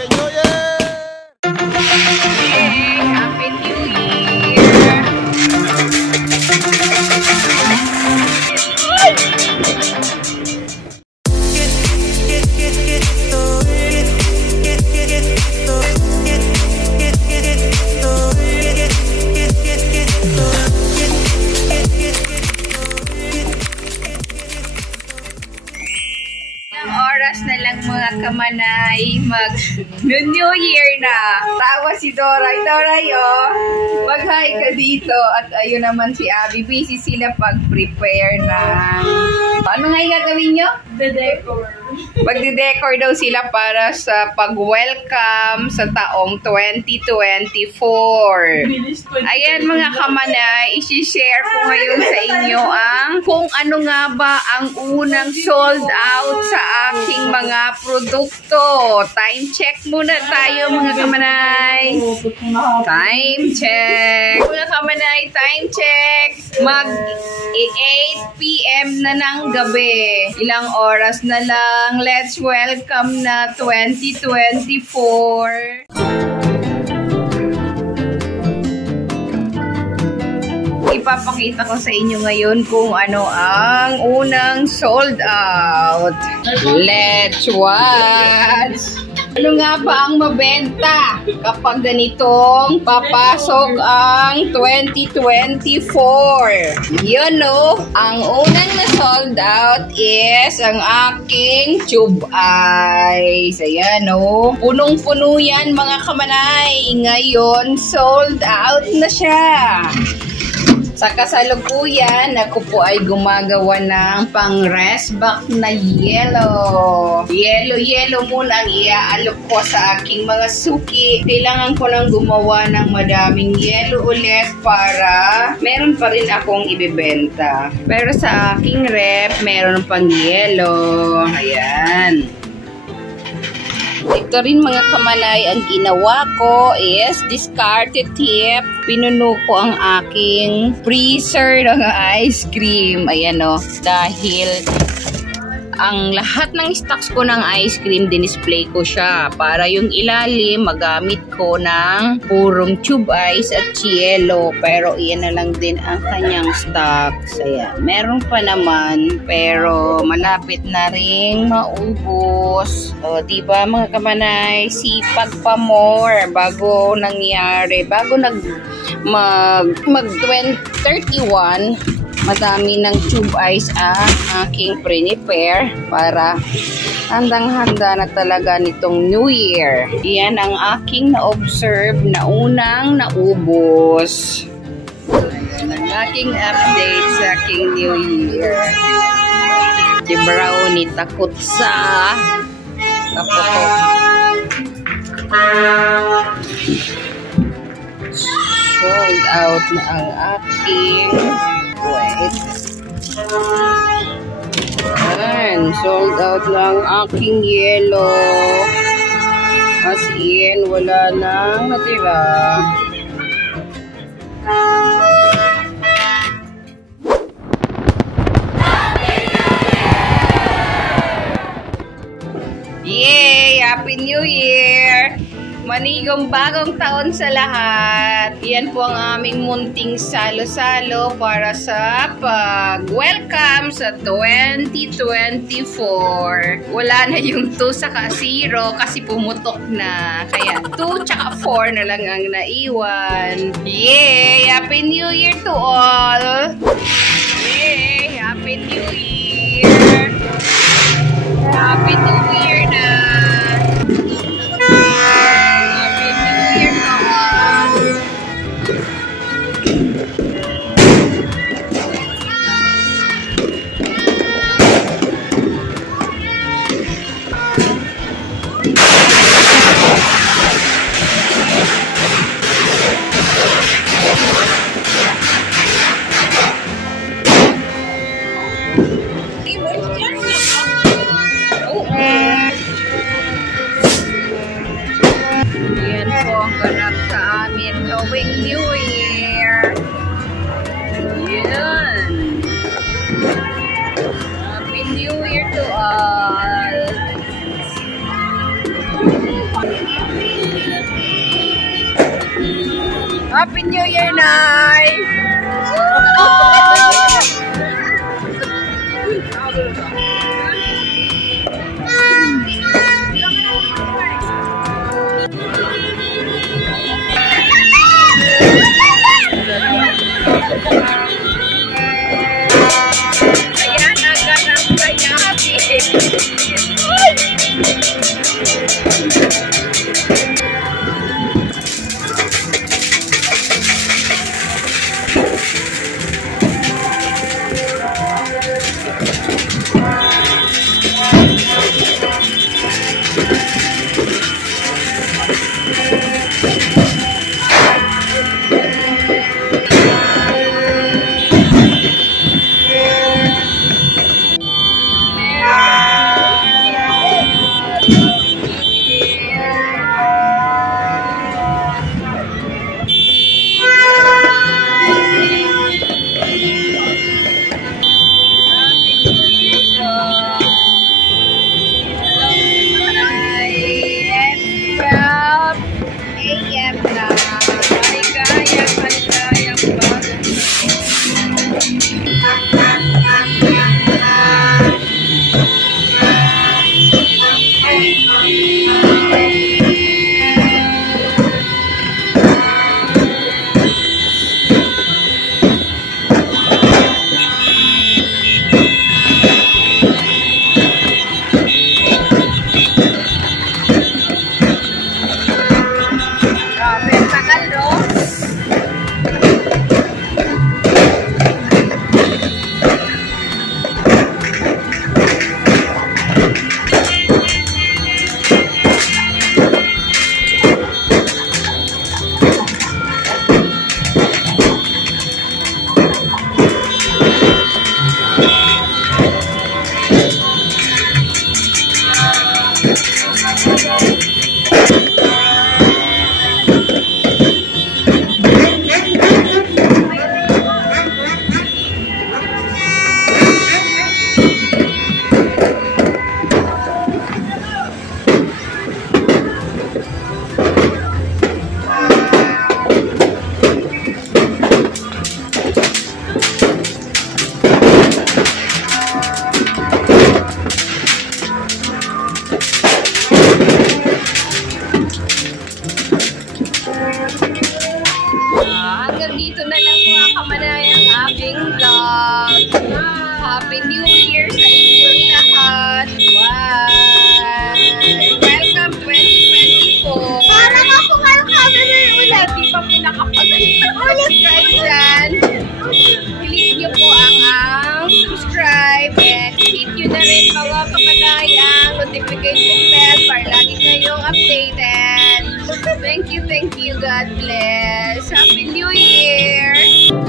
Happy New Year! Yay! Happy New Year! Oras na lang mga kamanay, New Year na. Tawa si Doray. Doray, oh. Mag-hi ka dito. At ayun naman si Abby. Busy sila pag-prepare na. Ano nga yung gagawin nyo? The-decor. Magde-decor daw sila para sa pag-welcome sa taong 2024. Ayan mga kamanay, isi-share ko ngayon sa inyo ang kung ano nga ba ang unang sold out sa aking mga produkto. Time check muna tayo mga kamanay. Time check. Mga kamanay, time check. Mag 8 PM na ng gabi. Ilang oras na lang. Let's welcome na 2024. Ipapakita ko sa inyo ngayon kung ano ang unang sold out. Let's watch! Ano nga ba ang mabenta kapag ganitong papasok ang 2024? Yun no, ang unang na sold out is ang aking tube ice. Ayan no, punong-puno yan mga kamanay. Ngayon, sold out na siya. Sa kasalukuyan, ako po ay gumagawa ng pang-rest back na yellow. Yellow muna ang iaalok ko sa aking mga suki. Kailangan ko lang gumawa ng madaming yellow ulit para meron pa rin akong ibebenta. Pero sa aking rep, meron pang yellow. Ayan. Ito rin mga kamanay, ang ginawa ko is discarded tip. Pinuno ko ang aking freezer ng ice cream. Ayan o, dahil ang lahat ng stocks ko ng ice cream, dinisplay ko siya para yung ilalim magamit ko ng purong tube ice at yellow. Pero iyan na lang din ang kanyang stocks. Ayan. Meron pa naman pero malapit na ring maubos. O diba mga kamanay, sipag pa more bago nangyari. Bago mag 2031, madami ng tube ice ang aking prepare para handang-handa na talaga nitong New Year. Yan ang aking na-observe na unang naubos. Ayan ang aking update sa aking New Year. Si Brownie takot sa kapotok. Sold out na ang aking wait. Ayan, sold out lang aking yellow. As in, wala nang natira. Yay! Happy New Year! Manigong bagong taon sa lahat. Yan po ang aming munting salo-salo para sa pag-welcome sa 2024. Wala na yung 2 saka 0 kasi pumutok na. Kaya 2 tsaka 4 na lang ang naiwan. Yay! Happy New Year to all! Yay! Happy New Year! Happy New Year na! Ganap sa amin ngayong New Year. Yan. Happy New Year to all. Happy New Year, Nay! Ayan, agad ang kanya. Happy! Hanggang dito na lang mga kamanay ang aking vlog. Happy New Year sa inyong lahat. Bye! Welcome 2024. Parang ako kayo camera ulit. Hindi pa po nakapag-subscribe dyan. Click nyo po ang subscribe and hit nyo na rin mga kamanay ang notification bell para lagi kayong updated. Thank you, God bless. Happy New Year!